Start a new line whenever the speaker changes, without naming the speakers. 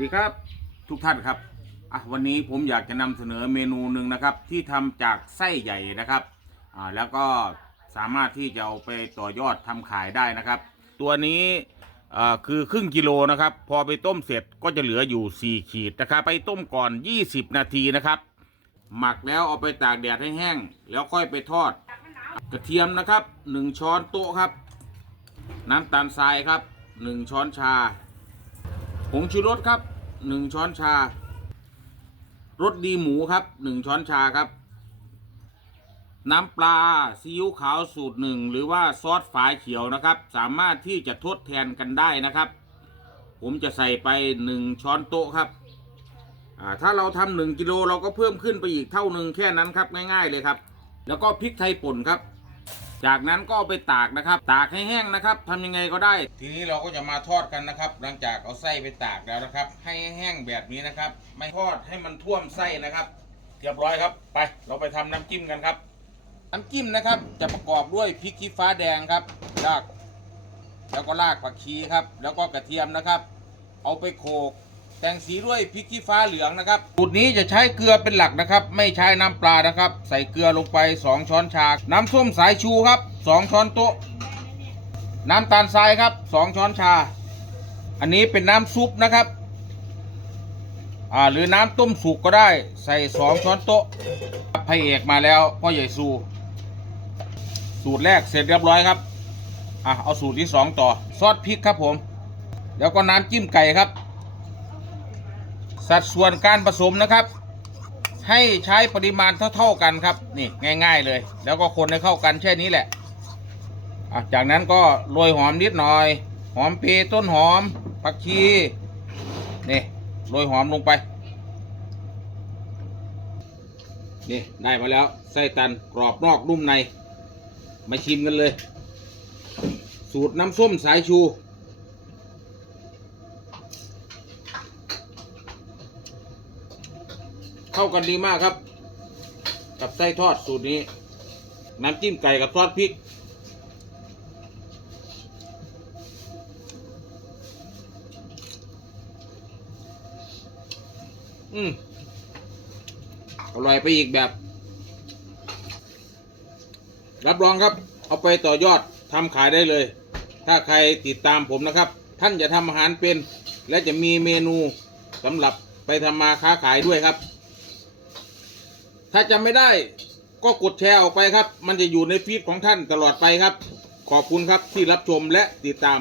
ดีครับทุกท่านครับอะวันนี้ผมอยากจะนำเสนอเมนูหนึ่งนะครับ ที่ทำจากไส้ใหญ่นะครับอ่าแล้วก็สามารถที่จะเอาไปต่อยอดทำขายได้นะครับ ตัวนี้อ่าคือครึ่งกิโลนะครับ พอไปต้มเสร็จก็จะเหลืออยู่ 4 ขีดนะครับไปต้มก่อน 20 นาทีนะครับ หมักแล้วเอาไปตากแดดให้แห้ง แล้วค่อยไปทอด กระเทียมนะครับ1ช้อนโต๊ะครับ น้ำตาลทรายครับ 1 ช้อนชาผงชูรสครับ 1ช้อนชารสดีหมูครับ1ช้อนชาครับ น้ำปลาซีอิ๊วขาวสูตรหนึ่งหรือว่าซอสฝาเขียวนะครับ สามารถที่จะทดแทนกันได้นะครับ ผมจะใส่ไป1ช้อนโต๊ะครับถ้าเราทำหนึ่งกิโลเราก็เพิ่มขึ้นไปอีกเท่าหนึ่งแค่นั้นครับง่าย ๆเลยครับ แล้วก็พริกไทยป่นครับ จากนั้นก็เอาไปตากนะครับ ตากให้แห้งนะครับทำยังไงก็ได้ ทีนี้เราก็จะมาทอดกันนะครับ หลังจากเอาไส้ไปตากแล้วนะครับ ให้แห้งแบบนี้นะครับ ไม่ทอดให้มันท่วมไส้นะครับเรียบร้อยครับ ไป เราไปทำน้ำจิ้มกันครับ น้ำจิ้มนะครับ จะประกอบด้วยพริกขี้ฟ้าแดงครับรากแล้วก็รากผักชีครับ แล้วก็กระเทียมนะครับ เอาไปโขลก แต่งสีด้วยพริกขี้ฟ้าเหลืองนะครับสูตรนี้จะใช้เกลือเป็นหลักนะครับ ไม่ใช้น้ำปลานะครับ ใส่เกลือลงไป 2 ช้อนชา น้ำส้มสายชูครับ 2 ช้อนโต๊ะ น้ำตาลทรายครับ 2 ช้อนชา อันนี้เป็นน้ำซุปนะครับอ่าหรือน้ำต้มสุกก็ได้ ใส่ 2 ช้อนโต๊ะพระเอกมาแล้วพ่อใหญ่ซู สูตรแรกเสร็จเรียบร้อยครับอะเอาสูตรที่ 2 ต่อ ซอสพริกครับผม แล้วก็น้ำจิ้มไก่ครับ สัดส่วนการผสมนะครับ ให้ใช้ปริมาณเท่าๆกันครับ นี่ง่าย ๆเลย แล้วก็คนให้เข้ากันแค่นี้แหละอะจากนั้นก็โรยหอมนิดหน่อย หอมเปรย์ต้นหอมผักชีนี่โรยหอมลงไปนี่ได้มาแล้วไส้ตันกรอบนอกนุ่มใน มาชิมกันเลย สูตรน้ำส้มสายชู เข้ากันดีมากครับ กับไส้ทอดสูตรนี้ น้ำจิ้มไก่กับซอสพริก อืมอร่อยไปอีกแบบ รับรองครับ เอาไปต่อยอดทำขายได้เลย ถ้าใครติดตามผมนะครับ ท่านจะทำอาหารเป็น และจะมีเมนูสำหรับไปทำมาค้าขายด้วยครับ ถ้าจำไม่ได้ก็กดแชร์ออกไปครับ มันจะอยู่ในฟีดของท่านตลอดไปครับ ขอบคุณครับที่รับชมและติดตาม